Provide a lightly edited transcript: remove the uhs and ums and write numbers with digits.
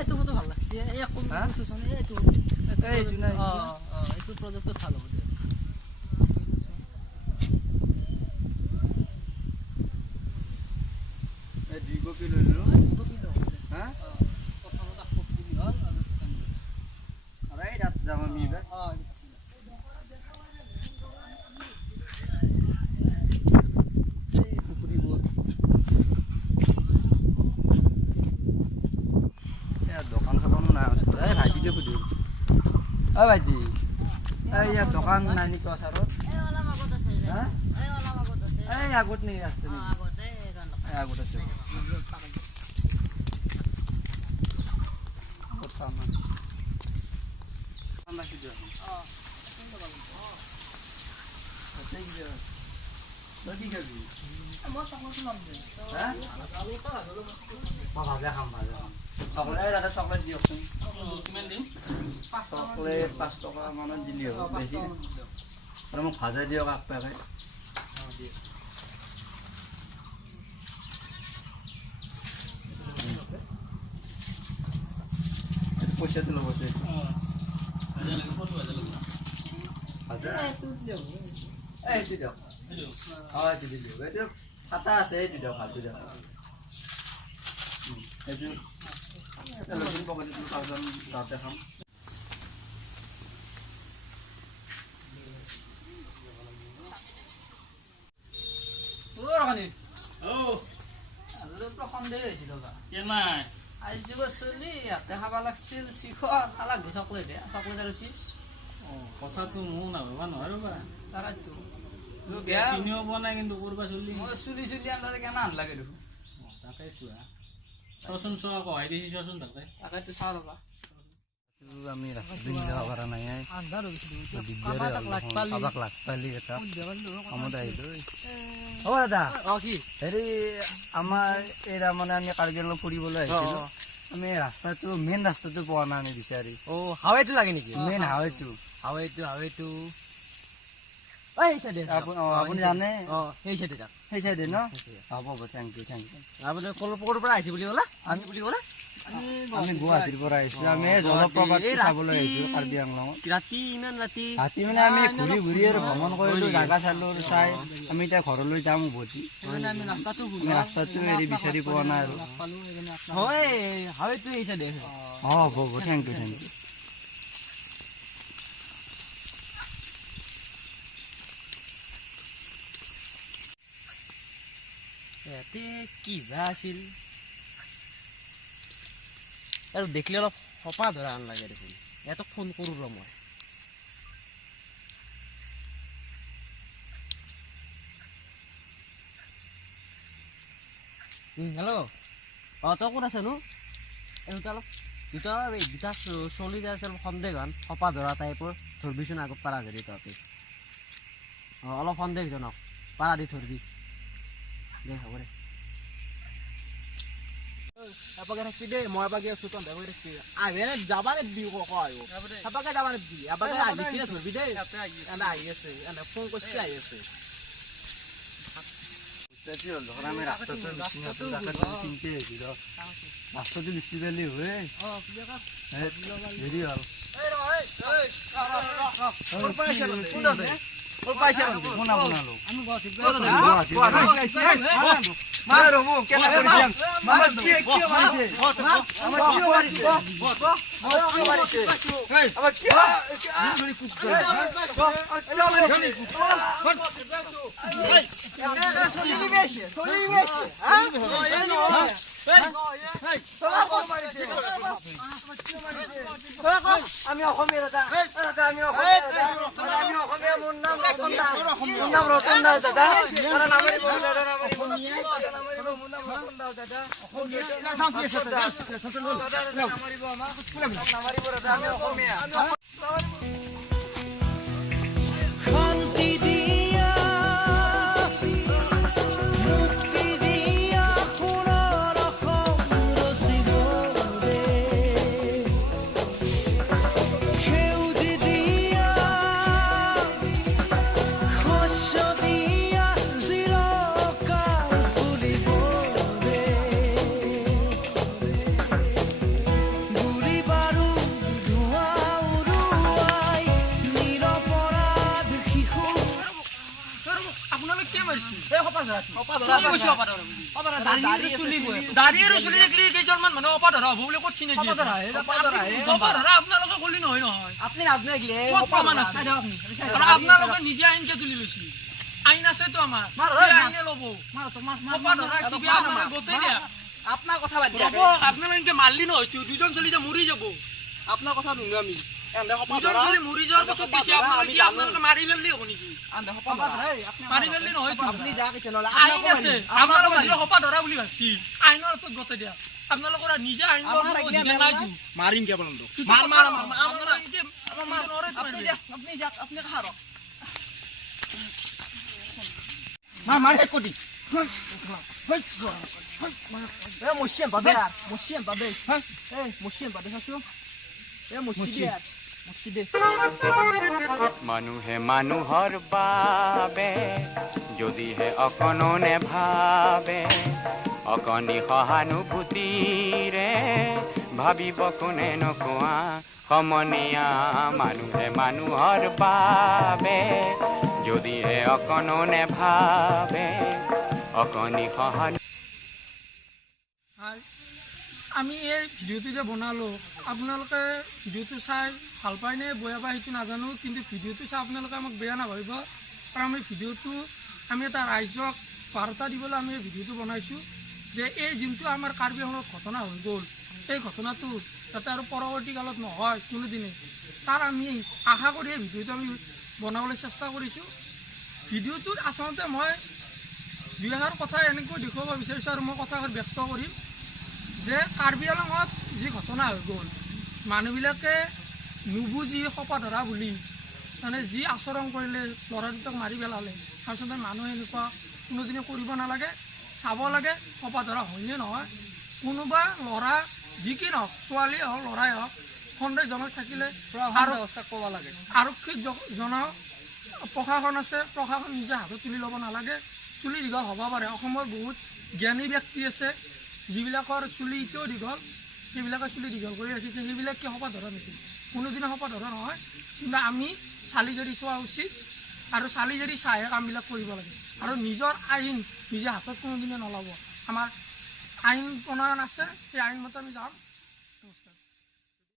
এইটো ফটো ভাল লাগছে এই কোনটো চনে এইটো এইটো নাই এইটো প্ৰজেক্টত ভাল হ'ব দে এই 2 কপি লৈ ললো হা প্ৰথমতে কপি হ'ল আৰু আৰে ৰাত যাম আমি এবাৰ দোকান খাবনো নাই এই ভাইটিকে সুধি অ ভাইটি এই ইয়াত দোকান নাই নেকি ওচৰত এই অলপ আগত আছে হা এই অলপ আগত আছে এই আগত নেকি আছে নেকি আগতে এইখন এই আগত আছে কথা নাই আমরা কি দিও কি খাবি মই চকলেট লম দে হ্যাঁ ভাজা খাম চকলেট দাদা চকলেট দিয়কচোন কিমান দিম চকলেট 5 টকা মানত দিলি হ'ব বেছি আৰু মোক ভাজা দিয়ক আগপাকে পইচাটো ল'ব দে ভাজা এইটো দিয়ক এইটো দিয়ক এইটো দিয়ক এইটো ফাটা আছে এইটো দিয়ক ভালটো দিয়ক এইটো লখিন পকেটটো খাম তাতে খাম ৰাখানি ও আৰু তো সন্দেহ হৈছিল বা কেনাই আজি যে চলি ইয়াতে খাব লাগছিল শিখৰ খালাক দে চকলেট আৰু চিপছ কথাটো ময়ো নাভাবা নহয় ৰ'বা তাৰাতো বেয়া চিনিও পোৱা নাই কিন্তু কৰবা চলি মই চুলি আনলাগে কেনা আন লাগে দেখোন তাকেই চোৱা চোৱাচোন চোৱা আকৌ হাই দিছি চোৱাচোন তাকে তাকেতো চাওঁ ৰ'বা আমি ৰাস্তাটো যাব পৰা নাই আন্ধাৰ হৈছিল কাবাক লাগ পালি এটা কামত আহিলো অ দাদা কি হেৰি আমাৰ এই মানে আমি কাৰ্বি আংলং ফুৰিবলৈ আহিছিলো আমি ৰাস্তাটো মেইন ৰাস্তাটো পোৱা নাই আমি বিচাৰি হাৱাইটো লাগে নেকি মেইন হাইৱেটো হাৱাইটো আপুনি জানে সেই চাইডে যাক সেই চাইডে ন হ'ব হ'ব থেংক ইউ আপুনি ক'ৰ পৰা আহিছে বুলি ক'লা আমি বুলি ক'লা আমি গুৱাহাটীৰ পৰা আহিছো আমি জলপ্ৰপাতটো চাবলৈ আহিছো কাৰ্বি আংলঙত ৰাতি ইমান ৰাতি ৰাতি মানে আমি ঘূৰি ঘূৰি আৰু ভ্ৰমণ কৰিলো জাগা চালো আৰু চাই আমি এতিয়া ঘৰলৈ যাম উভতি আমি ৰাস্তাটো আমি ৰাস্তাটো হেৰি বিচাৰি পোৱা নাই আৰু হয় হাৱাইটো এই চাইডে হ'ব হ'ব থেংক ইউ ইয়াতে কিবা আছিল আৰু দেখিলে অলপ সপা ধৰা আন লাগে দেখোন ইয়াতো ফোন কৰোঁ ৰ মই হেল্ল' তই ক'ত আছনো দুটা চলি যায় আছে অলপ সন্দেহ গান সপা ধৰা টাইপৰ ধৰবিচোন আগত পাৰা ধৰি তহঁতে অলপ সন্দেহজনক পাৰা দি ধৰবি দে হ'ব দে এপাকে থাকবি দেই মই এপাকে আছো তই দেখাই থাকবি আহে যাবানে দি ক আহিব এপাকে যাবানে দি এপাকে আহি কিনে ধৰবি দেই এনে আহি আছে এনে ফোন কৰিছে আহি আছে আমি ৰাস্তাটো বেছি বেলি হয় হেৰি হ'ল শুনা শুনালো আমি অসমীয়া দাদা আমি অসমীয়া মোৰ নাম ৰতন দাস দাদা আমি অসমীয়া দাড়ি আৰু চুলি দেখলি কেইজনমান মানুহ অপাধৰা হ'ব বুলি ক'ত চিনি দিয়ে অপাধৰা আপোনালোকে কলি নহয় নহয় আপনি নাজনে গিলে ক'ত প্ৰমাণ আছে আৰু আপোনালোকে নিজে আইনকে তুলি লৈছি আইন আছেতো আমাৰ এই আইনে ল'ব অপাধৰা কিবা আপোনালোকে গোটেই দিয়া আপনাৰ কথা বাদ দিয়া ৰ'ব আপোনালোকে মাৰলি নহয় দুজন চলি যে মৰি যাব আপনাৰ কথা নুনু আমি এন্দে হপা দুজন ধৰা চলি মৰি যোৱাৰ কথা বেছি আপোনালোকে মাৰি ফেললি হ'ব নেকি এন্দে হপা ধৰা মাৰি ফেললি নহয় আপনি যা কিতে নলে আইন আছে আপোনালোকে যদি হপা ধৰা বুলি ভাবছি আইনৰ হাতত গোটেই দিয়া আপোনালোকৰ নিজে আইন নাই মারিম কে বলন আপনি যা আপনি খার মার এক কোটি এ মুশিয়ান বাদে আর মুশিয়ান বাদে হ্যাঁ এ মুশিয়ান বাদে হাসু এ মুশিয়ান মুশিদে মানুহে মানুহৰ বাবে যদিহে অকণো নেভাবে অকণি সহানুভূতিৰে ভাবিব কোনে নকোৱা সমনীয়া মানুহে মানুহৰ বাবে যদিহে অকণো নেভাবে অকণি সহানু আমি এই ভিডিঅ'টো যে বনালোঁ আপোনালোকে ভিডিঅ'টো চাই ভাল পায়নে বেয়া পায় সেইটো নাজানো কিন্তু ভিডিঅ'টো চাই আপোনালোকে আমাক বেয়া নাভাবিব কাৰণ আমি ভিডিঅ'টো আমি এটা ৰাইজক বাৰ্তা দিবলৈ আমি এই ভিডিঅ'টো বনাইছোঁ যে এই যোনটো আমাৰ কাৰ্বি আংলঙত ঘটনা হৈ গ'ল এই ঘটনাটো যাতে আৰু পৰৱৰ্তী কালত নহয় কোনোদিনে তাৰ আমি আশা কৰি এই ভিডিঅ'টো আমি বনাবলৈ চেষ্টা কৰিছোঁ ভিডিঅ'টোত আচলতে মই দুই এষাৰ কথা এনেকৈ দেখুৱাব বিচাৰিছোঁ আৰু মই কথাষাৰ ব্যক্ত কৰিম যে কাৰ্বি আংলঙত যি ঘটনা হৈ গ'ল মানুহবিলাকে নুবুজি সপা ধৰা বুলি মানে যি আচৰণ কৰিলে ল'ৰা দুটাক মাৰি পেলালে আচলতে মানুহে এনেকুৱা কোনোদিনে কৰিব নালাগে চাব লাগে সপা ধৰা হয়নে নহয় কোনোবা ল'ৰা যি কি নহওক ছোৱালীয়ে হওক ল'ৰাই হওক সন্দেহজনক থাকিলে ক'ব লাগে আৰক্ষীক জনাওক প্ৰশাসন আছে প্ৰশাসন নিজে হাতত তুলি ল'ব নালাগে চুলি দীঘল হ'ব পাৰে অসমৰ বহুত জ্ঞানী ব্যক্তি আছে যিবিলাকৰ চুলি এতিয়াও দীঘল সেইবিলাকে চুলি দীঘল কৰি ৰাখিছে সেইবিলাকে সপা ধৰা নেকি কোনোদিনে সপা ধৰা নহয় কিন্তু আমি চালি জাৰি চোৱা উচিত আৰু চালি জাৰি চাইহে কামবিলাক কৰিব লাগে আৰু নিজৰ আইন নিজে হাতত কোনোদিনে নল'ব আমাৰ আইন প্ৰণয়ন আছে সেই আইন মতে আমি যাম নমস্কাৰ